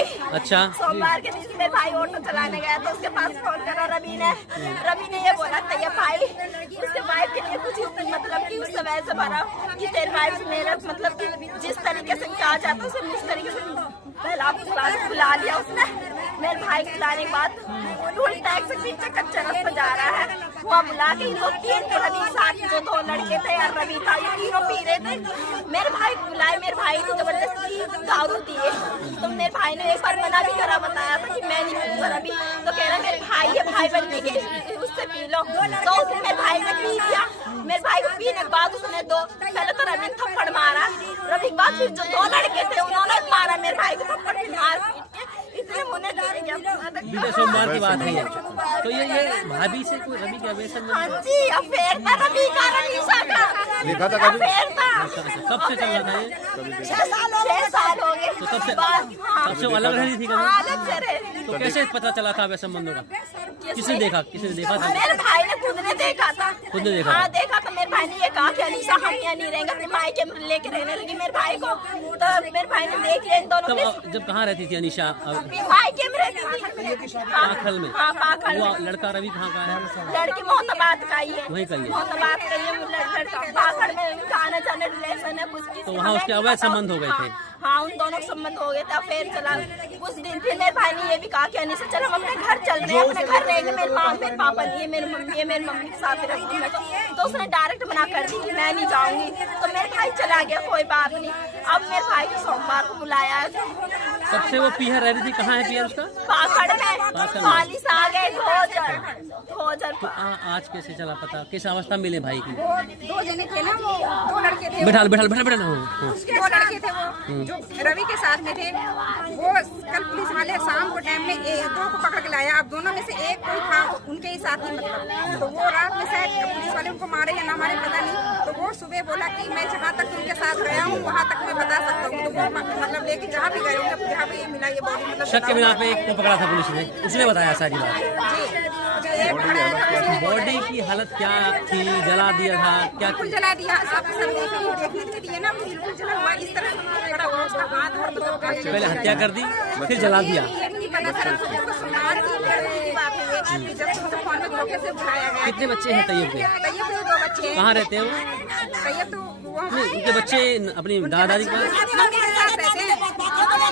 भाई। अच्छा। सोमवार के दिन मेरे भाई ऑटो चलाने गया तो उसके पास फोन करा रवि ने ये बोला था ये भाई उसके वाइफ के लिए कुछ मतलब कि उस समय से भरा कि तेरे वाइफ मेरा मतलब कि जिस तरीके से कहा जाता है उस तरीके से पहला बुला लिया उसने। मेरे भाई को बुलाने के बाद टोल टैक्स से पीछे कच्चा रास्ता जा रहा है वहाँ बुला के इनको तीन रवि साथ जो दो लड़के थे यार रवि था ये तीनों पी रहे थे। मेरे भाई को बुलाए मेरे भाई को जबरदस्ती दारू दिए तो मेरे भाई ने एक बार मना भी करा बताया था कि मैं नहीं पीऊंगा रवि तो कह रहा मेरे भाई है भाई बनने के उससे पी लो तो उसने मेरे भाई ने पी लिया। मेरे भाई को पीने के बाद उसने पहले तो रवि थप्पड़ मारा रवि के बाद फिर जो दो लड़के थे उन्होंने मारा मेरे भाई को थप्पड़ मार पीट के इतने मुने गिर गया। बीते सोमवार की बात है ये। तो ये भाभी से कोई रवि का अफेयर? हाँ जी अफेयर था रवि का रवीशा का लिखा था कभी? अफेयर था। कब से चल रहा था ये? 6 साल हो गए। तो तब से अलग रही थी कभी? अलग से रहे। तो कैसे पता चला था वैसे संबंधों का? किसने देखा था? मेरे भाई ने खुद ने देखा था। खुद ने देखा? हाँ देखा था। मेरे भाई ने ये कहा कि अनीशा हम यहाँ नहीं रहेंगे अपने माई के लेके रहने लगी मेरे भाई को तो मेरे भाई ने देख लिया इन दोनों तब जब कहाँ रहती थी अनीशा? माई के में रहती थी पाखल में। हाँ पाखल वो में। लड़का रवि कहाँ का है? लड़की मोहताबाद का ही है। वहीं का ही है। मोहताबाद का ही है लड़का पाखल में उनका आने जाने रिलेशन है कुछ। तो वहाँ उसके अवैध संबंध हो गए थे? हाँ उन दोनों संबंध हो गए थे अफेयर चला कुछ दिन। फिर मेरे भाई ने ये भी कहा कि अनीशा चल हम अपने घर चल रहे हैं अपने घर रहेंगे मेरे माँ मेरे पापा नहीं है मेरी मम्मी के साथ रहूंगी मैं तो उसने डायरेक्ट मना कर दी कि मैं नहीं जाऊंगी तो मेरे भाई चला गया कोई बात नहीं। अब मेरे भाई को सोमवार को बुलाया है। सबसे वो पीहर रह रही थी कहाँ है पीहर उसका? पाखड़ में खालिस आ गए ढोजर। तो आज कैसे चला पता? किस अवस्था में मिले भाई की? दो जने थे ना वो दो लड़के थे बैठा दो लड़के थे वो जो रवि के साथ में थे वो कल पुलिस वाले शाम को टाइम में दो को पकड़ के लाया। अब दोनों में से एक कोई था उनके ही साथ ही मतलब तो वो रात में शायद पुलिस वाले उनको मारे या ना मारे पता नहीं। तो वो सुबह बोला कि मैं जहाँ तक उनके साथ गया हूँ वहाँ तक मैं बता सकता हूँ। तो वो मतलब लेके जहाँ भी गए होंगे जहाँ भी मिला ये बॉडी मतलब शक के बिना पे एक को पकड़ा था पुलिस ने, उसने बताया सारी बात। बॉडी की हालत क्या थी? जला दिया था क्या? बिल्कुल जला दिया। सब देखने के लिए ना बिल्कुल जला हुआ इस तरह खड़ा हुआ उसका हाथ और मतलब पहले हत्या कर दी फिर जला दिया। कितने बच्चे हैं तैयब के? दो बच्चे हैं। कहाँ रहते हैं वो? तैयब तो उनके बच्चे अपनी दादा दादी के पास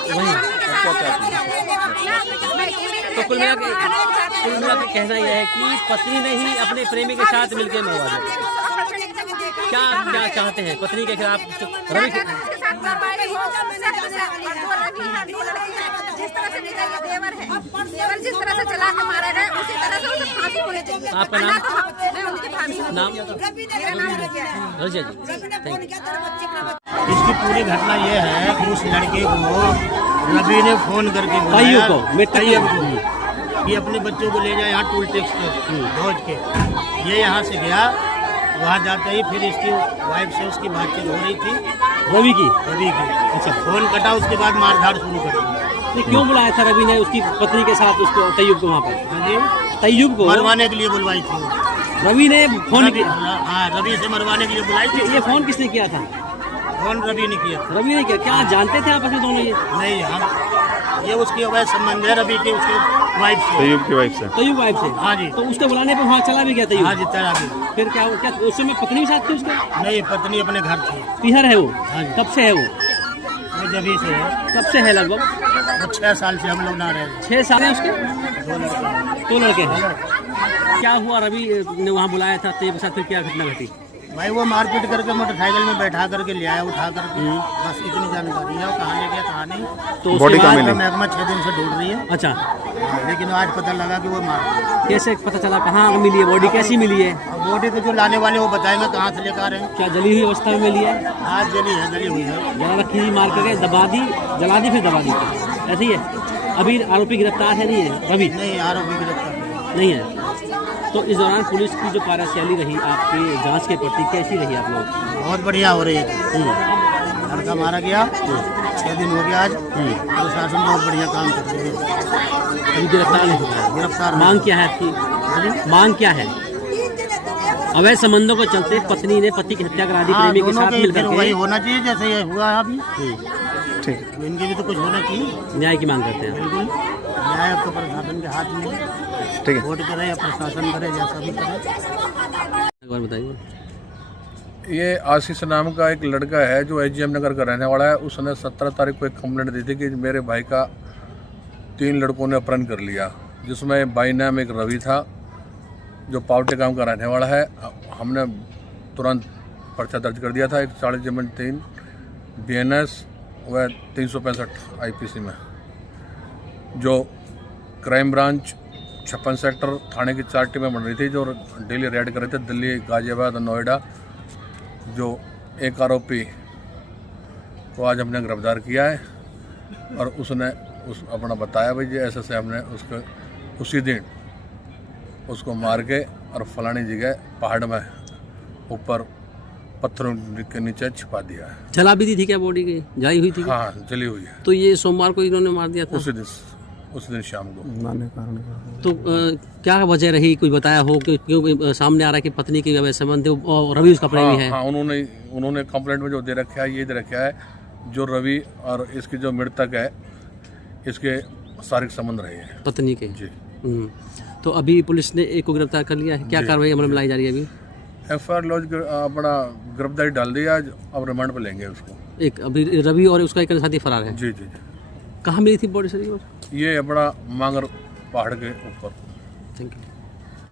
वही। तो कुल मिला के कहना यह है कि पत्नी ने ही अपने प्रेमी के साथ मिलकर मरवा दिया। क्या चाहते हैं पत्नी के खिलाफ? रवि के जिस तरह से देवर है देवर जिस तरह से चला के मारा गया उसी तरह से उसे फांसी होनी चाहिए। आपका नाम? नाम? रजिया जी। इसकी पूरी घटना ये है कि उस लड़के को रवि ने फोन करके बुलाया कि अपने बच्चों को ले जाए यहाँ टोल टैक्स पे पहुँच के। ये यहाँ से गया वहाँ जाते ही फिर इसकी वाइफ से उसकी बातचीत हो रही थी रवि की। अच्छा फोन कटा उसके बाद मारधाड़ शुरू कर दी। क्यों बुलाया था रवि ने उसकी पत्नी के साथ उसको तैयब को वहाँ पर? तैयब को मरवाने के लिए बुलवाई थी रवि ने फोन किया? हाँ रवि से मरवाने के लिए बुलाई थी। ये फोन किसने किया था? फोन रवि ने किया। रवि ने किया? क्या जानते थे आपस में दोनों ये? नहीं हम ये उसकी अवैध संबंध है रवि के उसके वाइफ से। तैयब की वाइफ से? तैयब वाइफ से? हाँ जी। तो उसके बुलाने पे वहाँ चला भी गया तैयब? हाँ जी चला गया। फिर क्या उस समय पत्नी भी साथ थी उसके? नहीं पत्नी अपने घर थी। पीहर है वो? हाँ जी। कब से है वो? जब ही से है। कब से है लगभग? 6 साल से हम लोग ना रहे। 6 साल है उसके? 2 लड़के हैं। क्या हुआ रवि ने वहाँ बुलाया था तैयब के साथ फिर क्या घटना घटी? भाई वो मारपीट करके मोटरसाइकिल में बैठा करके ले आया उठा करके। बस इतनी जानकारी है कहाँ ले गया कहाँ नहीं। तो बॉडी कहाँ मिली? महकमा 6 दिन से ढूंढ रही है। अच्छा लेकिन आज पता लगा कि वो मार गया। कैसे पता चला? कहाँ मिली है बॉडी? कैसी मिली है? अब बॉडी तो जो लाने वाले वो बताएंगे कहाँ से लेकर आ रहे हैं। क्या जली हुई अवस्था में मिली है? आज जली हुई है। जला रखी थी मार करके दबा दी जला दी फिर दबा दी ऐसी है। अभी आरोपी गिरफ्तार है नहीं है रवि? नहीं आरोपी गिरफ्तार नहीं है। तो इस दौरान पुलिस की जो कार्यशैली रही आपके जांच के प्रति कैसी रही आप लोग? बहुत बढ़िया हो रही है। लड़का मारा गया 6 दिन हो गया आज। प्रशासन बहुत बढ़िया काम कर रही है। अभी गिरफ्तार नहीं हुआ? गिरफ्तार। मांग क्या है आपकी? मांग क्या है? अवैध संबंधों को चलते पत्नी ने पति की हत्या करा दी प्रेमी के साथ मिलकर के। वही होना चाहिए जैसे ये हुआ अभी। ठीक तो इनके भी तो कुछ होना चाहिए। न्याय की मांग करते हैं। बिल्कुल न्याय अब तो प्रशासन के हाथ में है। ठीक है। वोट करे या प्रशासन करे, जैसा भी करे। एक बार बताइए। ये आशीष नाम का एक लड़का है जो एजीएम नगर का रहने वाला है। उसने 17 तारीख को एक कंप्लेंट दी थी कि मेरे भाई का 3 लड़कों ने अपहरण कर लिया, जिसमें बाई नाम एक रवि था जो पावटे गांव का रहने वाला है। हमने तुरंत पर्चा दर्ज कर दिया था 140/3 BNS व 365 IPC में। जो क्राइम ब्रांच 56 सेक्टर थाने की 4 टीमें बन रही थी जो डेली रेड कर रहे थे दिल्ली, गाजियाबाद और नोएडा। जो एक आरोपी को आज हमने गिरफ्तार किया है और उसने अपना बताया भाई जी ऐसे से हमने उसको उसी दिन उसको मार के और फलानी जगह पहाड़ में ऊपर पत्थरों के नीचे छिपा दिया है। जला भी दी थी क्या बॉडी की? जलाई हुई थी क्या? हाँ, जली हुई है। तो ये सोमवार को इन्होंने मार दिया था? उसी दिन शाम को। तो क्या वजह रही, कोई बताया हो कि क्यों सामने आ रहा है कि पत्नी की वजह संबंध है और रवि उसका प्रेमी है? हाँ, उन्होंने कंप्लेंट में जो दे रखा है, ये दे रखा है जो रवि और इसकी जो मृतक है इसके शारीरिक संबंध रहे हैं पत्नी के जी। तो अभी पुलिस ने एक को गिरफ्तार कर लिया है। क्या कार्रवाई अमल में लाई जा रही है अभी? FIR लॉज अपना गिरफ्तारी डाल दिया, अब रिमांड पे लेंगे उसको। एक अभी रवि और उसका एक साथी फरार है। जी जी जी। कहाँ मिली थी बॉडी सर? ये अपना मांगर पहाड़ के ऊपर। Thank you.